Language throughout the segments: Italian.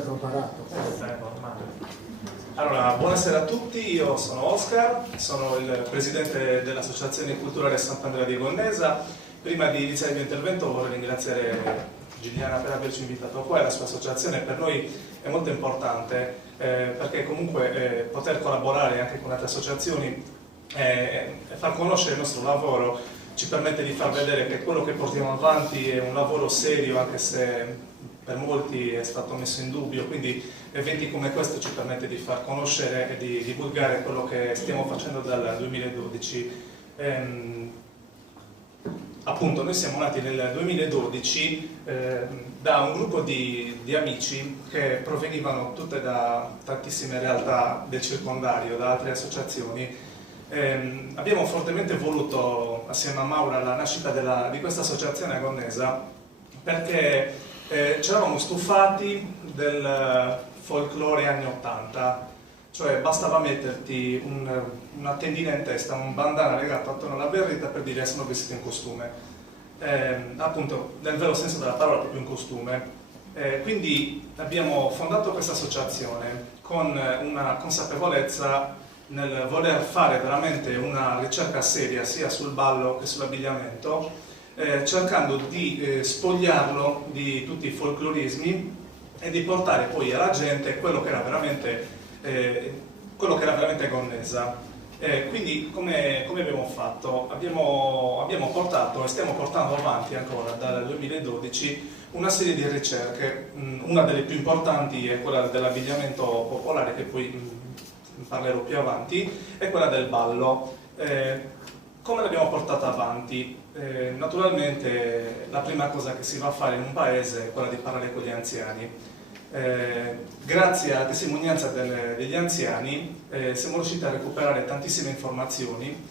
per barato. Allora, buonasera a tutti, io sono Oscar, sono il presidente dell'Associazione Culturale Sant'Andrea di Gonnesa. Prima di iniziare il mio intervento vorrei ringraziare Giuliana per averci invitato qua e la sua associazione. Per noi è molto importante perché comunque poter collaborare anche con altre associazioni e far conoscere il nostro lavoro ci permette di far vedere che quello che portiamo avanti è un lavoro serio, anche se per molti è stato messo in dubbio, quindi eventi come questo ci permette di far conoscere e di divulgare quello che stiamo facendo dal 2012. Appunto, noi siamo nati nel 2012 da un gruppo di amici che provenivano tutte da tantissime realtà del circondario, da altre associazioni. Abbiamo fortemente voluto, assieme a Maura, la nascita di questa associazione a Gonnesa perché ci eravamo stufati del folklore anni 80, cioè bastava metterti una tendina in testa, un bandana legato attorno alla berretta per dire sono vestito in costume, appunto nel vero senso della parola, proprio in costume. Quindi abbiamo fondato questa associazione con una consapevolezza nel voler fare veramente una ricerca seria sia sul ballo che sull'abbigliamento, cercando di spogliarlo di tutti i folclorismi e di portare poi alla gente quello che era veramente Gonnesa. Quindi come abbiamo fatto? Abbiamo portato e stiamo portando avanti ancora dal 2012 una serie di ricerche. Una delle più importanti è quella dell'abbigliamento popolare, che poi parlerò più avanti, è quella del ballo. Come l'abbiamo portata avanti? Naturalmente la prima cosa che si va a fare in un paese è quella di parlare con gli anziani. Grazie alla testimonianza degli anziani siamo riusciti a recuperare tantissime informazioni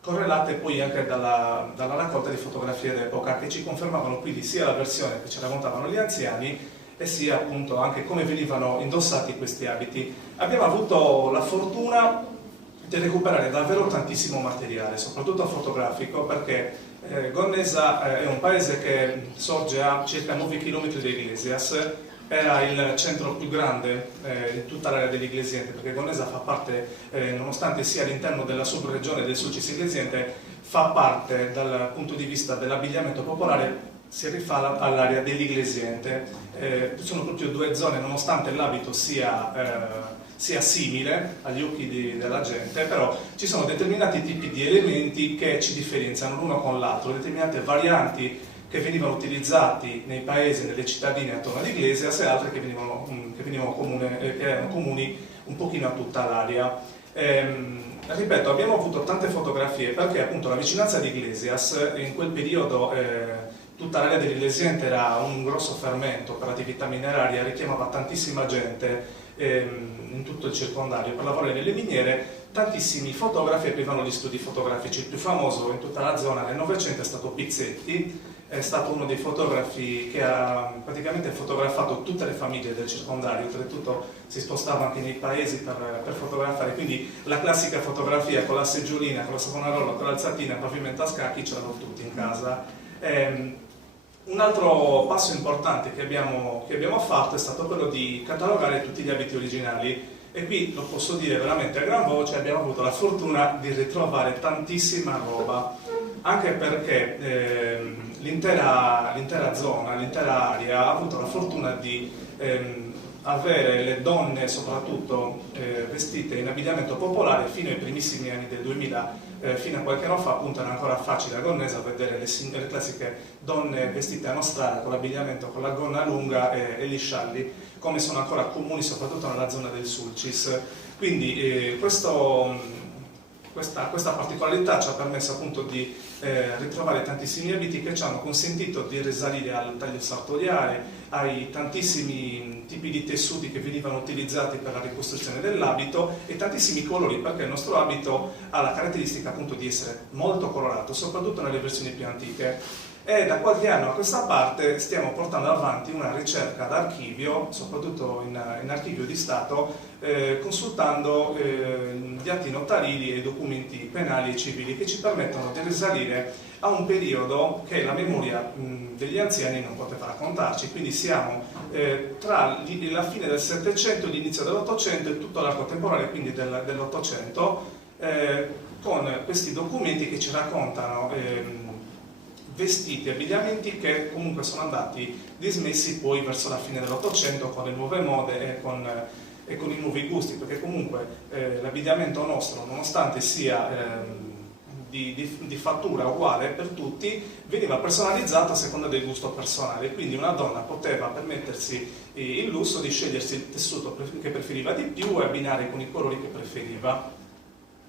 correlate poi anche dalla raccolta di fotografie d'epoca, che ci confermavano quindi sia la versione che ci raccontavano gli anziani e sia appunto anche come venivano indossati questi abiti. Abbiamo avuto la fortuna di recuperare davvero tantissimo materiale, soprattutto fotografico, perché Gonnesa è un paese che sorge a circa 9 km da Iglesias, era il centro più grande di tutta l'area dell'Iglesiente, perché Gonnesa fa parte, nonostante sia all'interno della subregione del Sulcis Iglesiente, fa parte dal punto di vista dell'abbigliamento popolare, si rifà all'area dell'Iglesiente. Sono proprio due zone, nonostante l'abito sia simile agli occhi della gente, però ci sono determinati tipi di elementi che ci differenziano l'uno con l'altro, determinate varianti che venivano utilizzati nei paesi, nelle cittadine attorno ad Iglesias, e altre che erano comuni un pochino a tutta l'area. Ripeto, abbiamo avuto tante fotografie perché appunto la vicinanza di Iglesias in quel periodo, tutta l'area dell'Iglesiente era un grosso fermento per attività mineraria, richiamava tantissima gente in tutto il circondario per lavorare nelle miniere. Tantissimi fotografi aprivano gli studi fotografici. Il più famoso in tutta la zona nel Novecento è stato Pizzetti, è stato uno dei fotografi che ha praticamente fotografato tutte le famiglie del circondario, oltretutto si spostava anche nei paesi per fotografare, quindi la classica fotografia con la seggiolina, con la Savonarola, con l'alzatina, il pavimento a scacchi, ce l'hanno tutti in casa. Un altro passo importante che abbiamo fatto è stato quello di catalogare tutti gli abiti originali, e qui lo posso dire veramente a gran voce, abbiamo avuto la fortuna di ritrovare tantissima roba, anche perché l'intera zona, l'intera area ha avuto la fortuna di avere le donne soprattutto vestite in abbigliamento popolare fino ai primissimi anni del 2000. Fino a qualche anno fa appunto era ancora facile a Gonnesa vedere le classiche donne vestite a nostrada con l'abbigliamento con la gonna lunga e gli scialli, come sono ancora comuni soprattutto nella zona del Sulcis. Quindi questa particolarità ci ha permesso appunto di ritrovare tantissimi abiti che ci hanno consentito di risalire al taglio sartoriale, ai tantissimi tipi di tessuti che venivano utilizzati per la ricostruzione dell'abito e tantissimi colori, perché il nostro abito ha la caratteristica appunto di essere molto colorato, soprattutto nelle versioni più antiche. E da qualche anno a questa parte stiamo portando avanti una ricerca d'archivio, soprattutto in archivio di Stato, consultando gli atti notarili e i documenti penali e civili che ci permettono di risalire a un periodo che la memoria degli anziani non poteva raccontarci, quindi siamo tra la fine del Settecento e l'inizio dell'Ottocento e tutto l'arco temporale quindi dell'Ottocento, con questi documenti che ci raccontano vestiti, abbigliamenti che comunque sono andati dismessi poi verso la fine dell'Ottocento con le nuove mode e con i nuovi gusti, perché comunque l'abbigliamento nostro, nonostante sia di fattura uguale per tutti, veniva personalizzato a seconda del gusto personale, quindi una donna poteva permettersi il lusso di scegliersi il tessuto che preferiva di più e abbinare con i colori che preferiva.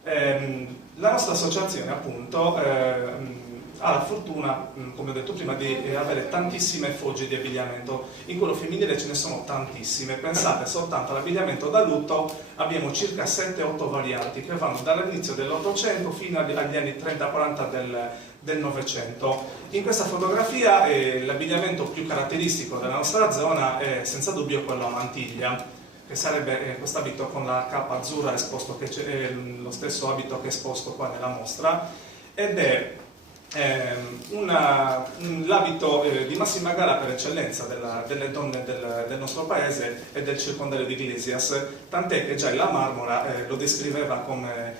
La nostra associazione appunto ha la fortuna, come ho detto prima, di avere tantissime fogge di abbigliamento. In quello femminile ce ne sono tantissime, pensate soltanto all'abbigliamento da lutto abbiamo circa 7-8 varianti che vanno dall'inizio dell'Ottocento fino agli anni 30-40 del Novecento. In questa fotografia l'abbigliamento più caratteristico della nostra zona è senza dubbio quello a mantiglia, che sarebbe questo abito con la cappa azzurra esposto, che è lo stesso abito che è esposto qua nella mostra, ed è l'abito di massima gala per eccellenza delle donne del nostro paese e del circondario di Iglesias, tant'è che già la Marmora lo descriveva come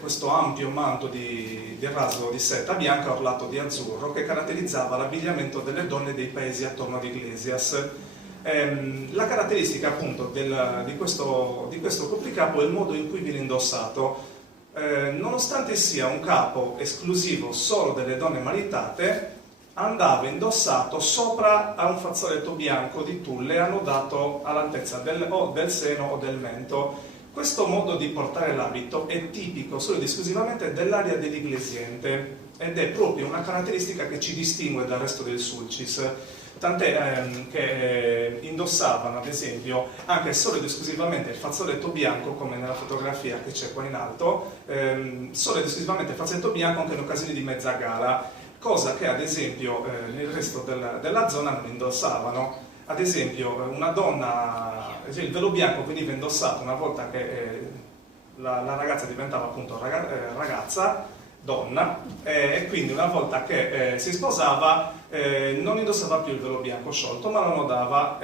questo ampio manto di raso di seta bianca orlato di azzurro che caratterizzava l'abbigliamento delle donne dei paesi attorno ad Iglesias. La caratteristica appunto di questo copricapo è il modo in cui viene indossato. Nonostante sia un capo esclusivo solo delle donne maritate, andava indossato sopra a un fazzoletto bianco di tulle annodato all'altezza o del seno o del mento. Questo modo di portare l'abito è tipico solo ed esclusivamente dell'area dell'Iglesiente ed è proprio una caratteristica che ci distingue dal resto del Sulcis. Tant'è che indossavano ad esempio anche solo ed esclusivamente il fazzoletto bianco, come nella fotografia che c'è qua in alto, solo ed esclusivamente il fazzoletto bianco anche in occasioni di mezza gala, cosa che ad esempio nel resto della zona non indossavano. Ad esempio una donna, il velo bianco veniva indossato una volta che la ragazza diventava appunto ragazza, donna, e quindi una volta che si sposava non indossava più il velo bianco sciolto, ma lo annodava,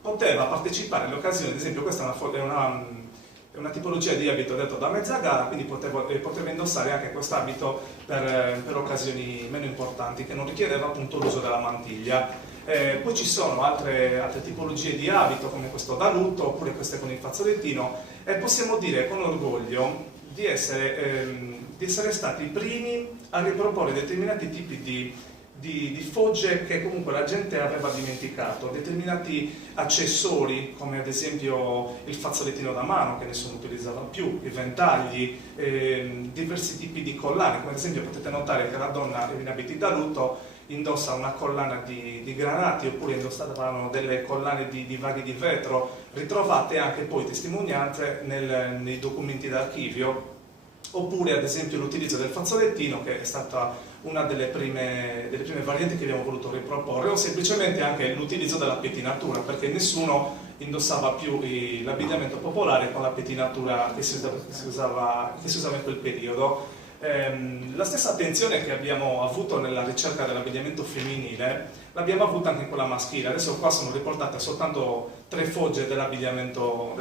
poteva partecipare alle occasioni, ad esempio questa è una tipologia di abito detto da mezza gara, quindi poteva indossare anche quest'abito per occasioni meno importanti, che non richiedeva appunto l'uso della mantiglia. Poi ci sono altre tipologie di abito, come questo da lutto, oppure queste con il fazzolettino, e possiamo dire con orgoglio di essere stati i primi a riproporre determinati tipi di fogge che comunque la gente aveva dimenticato, determinati accessori come ad esempio il fazzolettino da mano che nessuno utilizzava più, i ventagli, diversi tipi di collane, come ad esempio potete notare che la donna in abiti da lutto indossa una collana di granati, oppure indossavano delle collane di vaghi di vetro. Ritrovate anche poi testimonianze nei documenti d'archivio, oppure ad esempio l'utilizzo del fazzolettino, che è stata una delle prime varianti che abbiamo voluto riproporre, o semplicemente anche l'utilizzo della pettinatura, perché nessuno indossava più l'abbigliamento popolare con la pettinatura che si usava in quel periodo. La stessa attenzione che abbiamo avuto nella ricerca dell'abbigliamento femminile l'abbiamo avuta anche in quella maschile. Adesso qua sono riportate soltanto 3 fogge dell'abbigliamento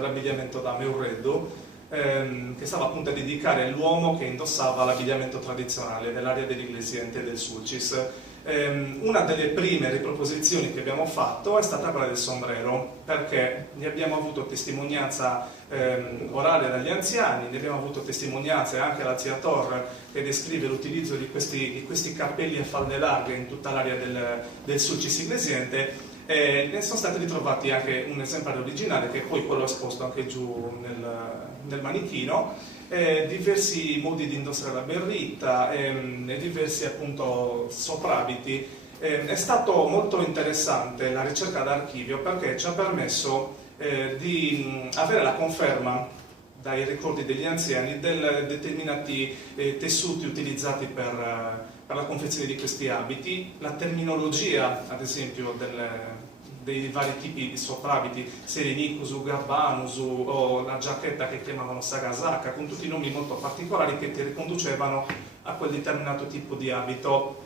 da Meureddu, che stava appunto a dedicare all'uomo che indossava l'abbigliamento tradizionale dell'area dell'Iglesiente e del Sulcis. Una delle prime riproposizioni che abbiamo fatto è stata quella del sombrero, perché ne abbiamo avuto testimonianza orale dagli anziani, ne abbiamo avuto testimonianze anche alla zia Tor, che descrive l'utilizzo di questi cappelli a falde larghe in tutta l'area del Sulcis Iglesiente. Ne sono stati ritrovati anche un esemplare originale, che è poi quello esposto anche giù nel manichino, diversi modi di indossare la berritta e diversi appunto soprabiti. È stato molto interessante la ricerca d'archivio, perché ci ha permesso di avere la conferma dai ricordi degli anziani di determinati tessuti utilizzati per la confezione di questi abiti, la terminologia ad esempio dei vari tipi di soprabiti, Serenicusu, Garbanusu o la giacchetta che chiamavano Sagasaka, con tutti i nomi molto particolari che ti riconducevano a quel determinato tipo di abito,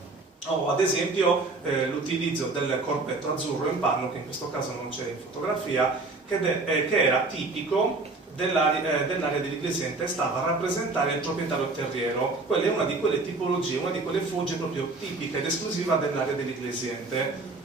o ad esempio l'utilizzo del corpetto azzurro in panno, che in questo caso non c'è in fotografia, che era tipico dell'area dell'Iglesiente, stava a rappresentare il proprietario terriero. Quella è una di quelle tipologie, una di quelle fogge proprio tipica ed esclusiva dell'area dell'Iglesiente.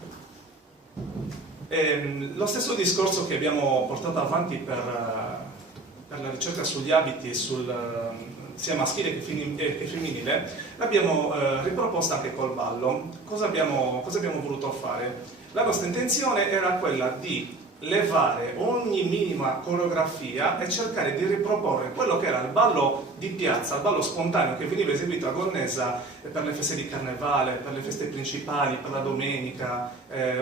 Lo stesso discorso che abbiamo portato avanti per la ricerca sugli abiti, sia maschile che femminile, l'abbiamo riproposta anche col ballo. Cosa abbiamo voluto fare? La nostra intenzione era quella di levare ogni minima coreografia e cercare di riproporre quello che era il ballo di piazza, il ballo spontaneo che veniva eseguito a Gonnesa per le feste di Carnevale, per le feste principali, per la domenica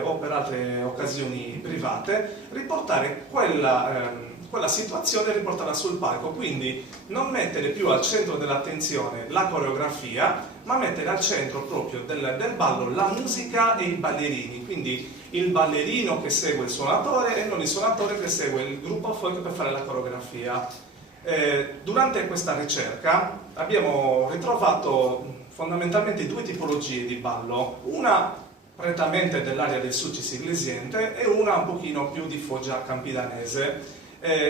o per altre occasioni private, riportare quella situazione e riportarla sul palco, quindi non mettere più al centro dell'attenzione la coreografia, ma mettere al centro proprio del ballo la musica e i ballerini, quindi il ballerino che segue il suonatore e non il suonatore che segue il gruppo folk per fare la coreografia. Durante questa ricerca abbiamo ritrovato fondamentalmente due tipologie di ballo, una prettamente dell'area del Sulcis Iglesiente e una un pochino più di Foggia campidanese,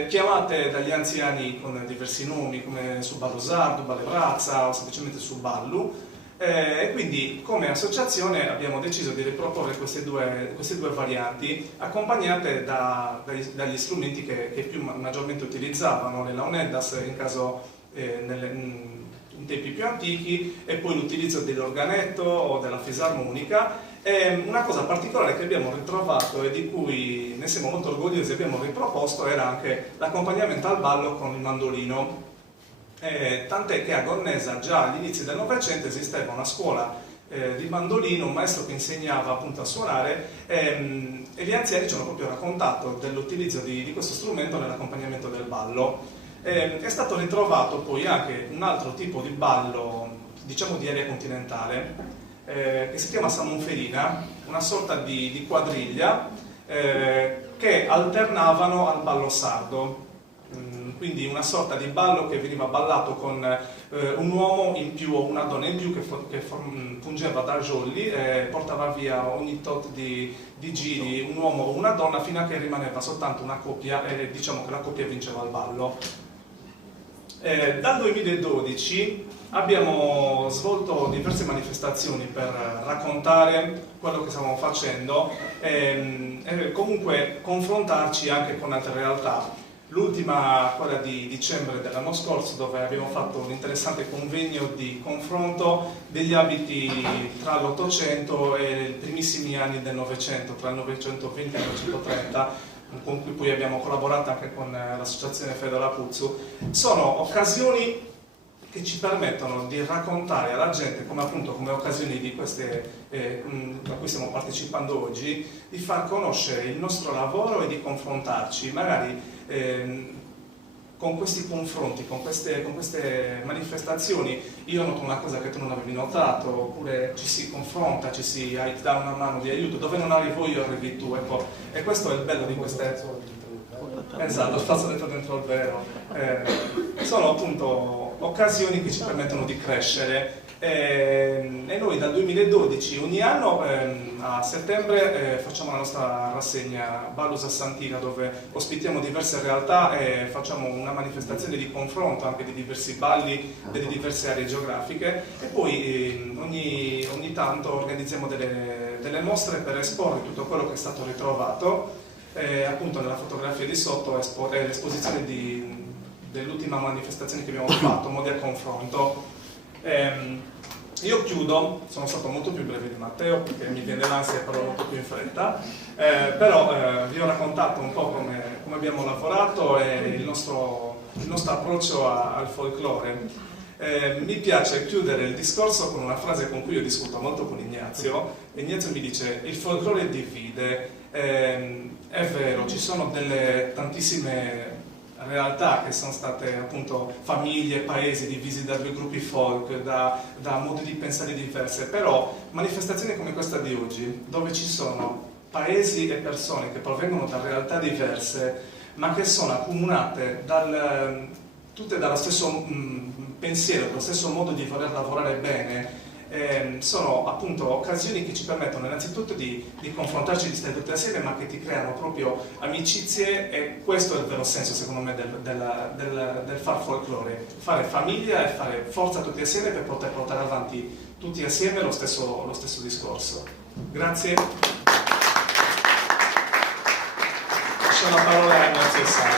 chiamate dagli anziani con diversi nomi come Suballo Sardo, Balle Brazza o semplicemente Suballu. E quindi come associazione abbiamo deciso di riproporre queste due varianti, accompagnate dagli strumenti che maggiormente utilizzavano, le launeddas in tempi più antichi, e poi l'utilizzo dell'organetto o della fisarmonica. Una cosa particolare che abbiamo ritrovato e di cui ne siamo molto orgogliosi e abbiamo riproposto era anche l'accompagnamento al ballo con il mandolino. Tant'è che a Gonnesa già all'inizio del Novecento esisteva una scuola di mandolino, un maestro che insegnava appunto a suonare, e gli anziani ci hanno proprio raccontato dell'utilizzo di questo strumento nell'accompagnamento del ballo. È stato ritrovato poi anche un altro tipo di ballo, diciamo di area continentale, che si chiama Samonferina, una sorta di quadriglia che alternavano al ballo sardo. Quindi una sorta di ballo che veniva ballato con un uomo in più o una donna in più che fungeva da jolly e portava via ogni tot di giri un uomo o una donna fino a che rimaneva soltanto una coppia e diciamo che la coppia vinceva il ballo. Dal 2012 abbiamo svolto diverse manifestazioni per raccontare quello che stavamo facendo e comunque confrontarci anche con altre realtà. L'ultima, quella di dicembre dell'anno scorso, dove abbiamo fatto un interessante convegno di confronto degli abiti tra l'Ottocento e i primissimi anni del Novecento, tra il 920 e il 930, con cui poi abbiamo collaborato anche con l'associazione Federa Puzzu. Sono occasioni che ci permettono di raccontare alla gente, come occasioni di queste a cui stiamo partecipando oggi, di far conoscere il nostro lavoro e di confrontarci, magari con questi confronti, con queste manifestazioni. Io noto una cosa che tu non avevi notato, oppure ci si confronta, ti dà una mano di aiuto, dove non arrivo io arrivi tu, ecco. E questo è il bello di queste... Esatto, spazio dentro il vero. Sono appunto occasioni che ci permettono di crescere. E noi dal 2012 ogni anno a settembre facciamo la nostra rassegna Ballus a Santina, dove ospitiamo diverse realtà e facciamo una manifestazione di confronto anche di diversi balli delle diverse aree geografiche, e poi ogni tanto organizziamo delle mostre per esporre tutto quello che è stato ritrovato. Appunto nella fotografia di sotto è l'esposizione dell'ultima manifestazione che abbiamo fatto, Modi a confronto. Io chiudo, sono stato molto più breve di Matteo perché mi viene l'ansia e parlo molto più in fretta, però vi ho raccontato un po' come abbiamo lavorato e il nostro approccio al folklore. Mi piace chiudere il discorso con una frase con cui io discuto molto con Ignazio. Ignazio mi dice: il folklore divide. È vero, ci sono tantissime realtà che sono state appunto famiglie, paesi divisi da due gruppi folk, da modi di pensare diverse, però manifestazioni come questa di oggi, dove ci sono paesi e persone che provengono da realtà diverse, ma che sono accomunate tutte dallo stesso pensiero, dallo stesso modo di voler lavorare bene, sono appunto occasioni che ci permettono innanzitutto di confrontarci, di stare tutti assieme, ma che ti creano proprio amicizie, e questo è il vero senso secondo me del far folklore, fare famiglia e fare forza tutti assieme per poter portare avanti tutti assieme lo stesso discorso. Grazie. Lascio la parola a Ignazio Sani.